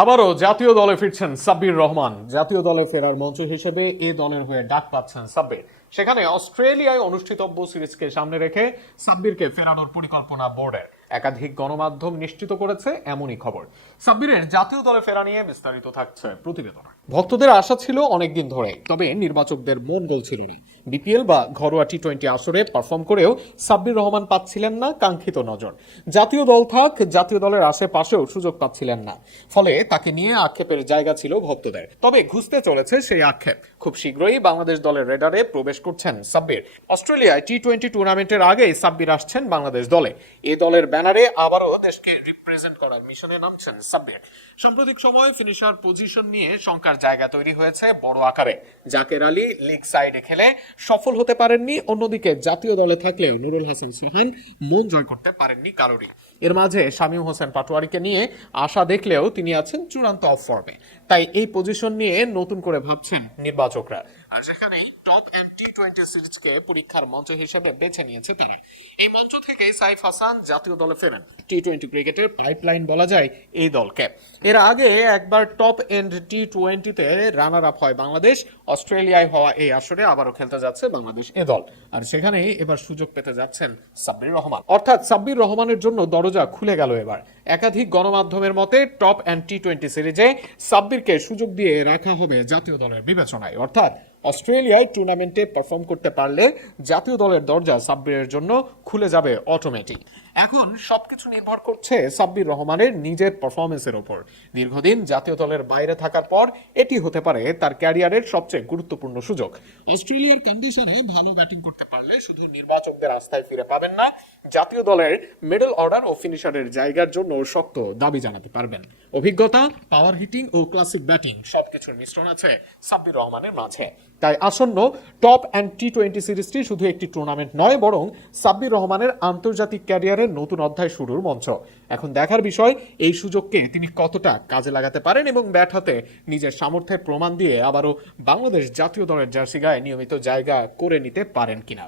আবারও জাতীয় দলে ফিরছেন সাব্বির রহমান। জাতীয় দলে ফেরার মঞ্চ হিসেবে এ দলের হয়ে ডাক পাচ্ছেন সাব্বির। সেখানে অস্ট্রেলিয়ায় অনুষ্ঠিতব্য সিরিজকে সামনে রেখে সাব্বিরকে ফেরানোর পরিকল্পনা বোর্ডের। একাধিক গণমাধ্যম নিশ্চিত করেছে এমনই খবর। সাব্বিরের জাতীয় দলে ফেরা নিয়ে বিস্তারিত থাকছে প্রতিবেদনে। ভক্তদের আশা ছিল অনেকদিন ধরে, তবে নির্বাচকদের মন বলছিল না। বিপিএল বা ঘরোয়া টি-20 আসরে পারফর্ম করেও সাব্বির রহমান পাচ্ছিলেন না কাঙ্ক্ষিত নজর। জাতীয় দল থাক, জাতীয় দলের আশেপাশেও সুযোগ পাচ্ছিলেন না, ফলে তাকে নিয়ে আক্ষেপের জায়গা ছিল ভক্তদের। তবে ঘুষতে চলেছে সেই আক্ষেপ। খুব শীঘ্রই বাংলাদেশ দলের রেডারে প্রবেশ করছেন সাব্বির। অস্ট্রেলিয়ায় টি-20 টুর্নামেন্টের আগেই সাব্বির আসছেন বাংলাদেশ দলে। এই দলের ব্যানারে আবারও দেশকে রিপ্রেজেন্ট করার মিশনে নামছেন সাব্বির। সাম্প্রতিক সময় ফিনিশার পজিশন নিয়ে শঙ্কার জায়গা তৈরি হয়েছে বড় আকারে। জাকের আলী লিগ সাইডে খেলে সফল হতে পারেননি, অন্যদিকে জাতীয় দলে থাকলেও নুরুল হাসান সোহান মন জয় করতে পারেননি কারোরই। এর মাঝে শামীম হোসেন পাটোয়ারিকে নিয়ে আশা দেখলেও তিনি আছেন চূড়ান্ত অফ ফর্মে। তাই এই পজিশন নিয়ে নতুন করে ভাবছেন নির্বাচকরা। আর সেখানেই টপ এন্ড টি-20 সিরিজকে পরীক্ষার মঞ্চ হিসেবে বেছে নিয়েছে তারা। এই মঞ্চ থেকে সাইফ হাসান জাতীয় দলে ফেরেন। টি-20 ক্রিকেটের পাইপলাইন বলা যায় এই দলকে। এর আগে একবার টপ এন্ড টি-20তে রানার আপ হয় বাংলাদেশ। অস্ট্রেলিয়ায় হওয়া এই আসরে আবারও খেলতে যাচ্ছে বাংলাদেশ এ দল। আর সেখানেই এবার সুযোগ পেতে যাচ্ছেন সাব্বির রহমান। অর্থাৎ সাব্বির রহমানের জন্য দরজা খুলে গেল এবার। একাধিক গণমাধ্যমের মতে টপ এন্ড টি-20 সিরিজে সাব্বিরকে সুযোগ দিয়ে রাখা হবে জাতীয় দলের বিবেচনায়। অর্থাৎ অস্ট্রেলিয়ায় টুর্নামেন্টে পারফর্ম করতে পারলে জাতীয় দলের দরজা সাব্বিরের জন্য খুলে যাবে অটোমেটিক। এখন সবকিছু নির্ভর করছে সাব্বির রহমানের নিজের পারফরমেন্সের ওপর। দীর্ঘদিন জাতীয় দলের বাইরে থাকার পর এটি হতে পারে তার ক্যারিয়ারের সবচেয়ে গুরুত্বপূর্ণ সুযোগ। অস্ট্রেলিয়ার কন্ডিশনে ভালো ব্যাটিং করতে পারলে শুধু নির্বাচকদের আস্থায় ফিরে পাবেন না, জাতীয় দলের মিডল অর্ডার ও ফিনিশারের জায়গার জন্য শক্ত দাবি জানাতে পারবেন। অভিজ্ঞতা, পাওয়ার হিটিং ও ক্লাসিক ব্যাটিং সবকিছুর মিশ্রণ আছে সাব্বির রহমানের মাঝে। তাই আসন্ন টপ অ্যান্ড টি-20 সিরিজটি শুধু একটি টুর্নামেন্ট নয়, বরং সাব্বির রহমানের আন্তর্জাতিক ক্যারিয়ারের নতুন অধ্যায় শুরুর মঞ্চ। এখন দেখার বিষয় এই সুযোগকে তিনি কতটা কাজে লাগাতে পারেন এবং ব্যাট হাতে নিজের সামর্থ্যের প্রমাণ দিয়ে আবারও বাংলাদেশ জাতীয় দলের জার্সি গায়ে নিয়মিত জায়গা করে নিতে পারেন কিনা।